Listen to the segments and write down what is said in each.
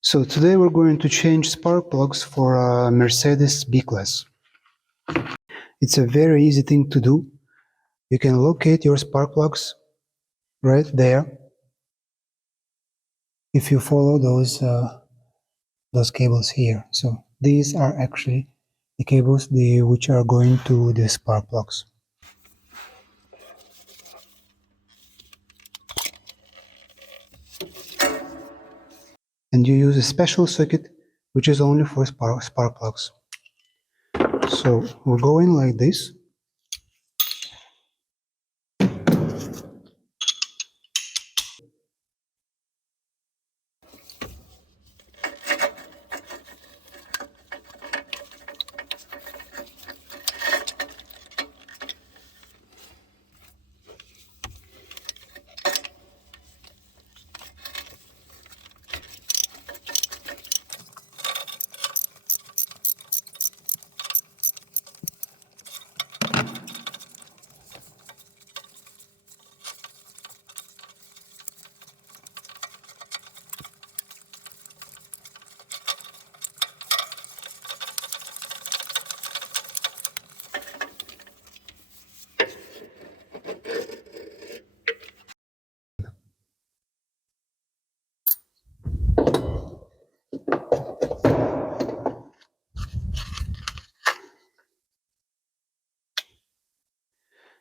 So today we're going to change spark plugs for a Mercedes B-Class. It's a very easy thing to do. You can locate your spark plugs right there if you follow those cables here. So these are actually the cables which are going to the spark plugs. And you use a special socket which is only for spark plugs. So we're going like this.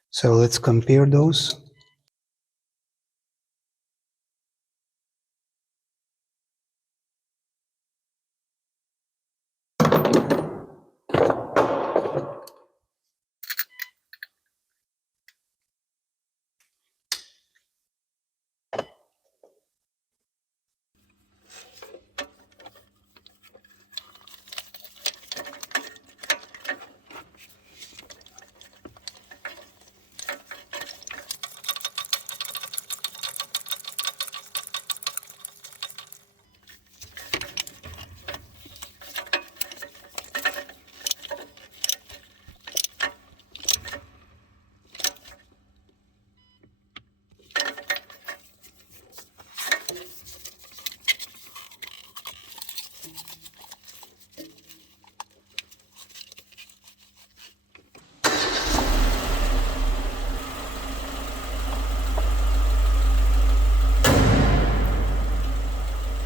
So let's compare those.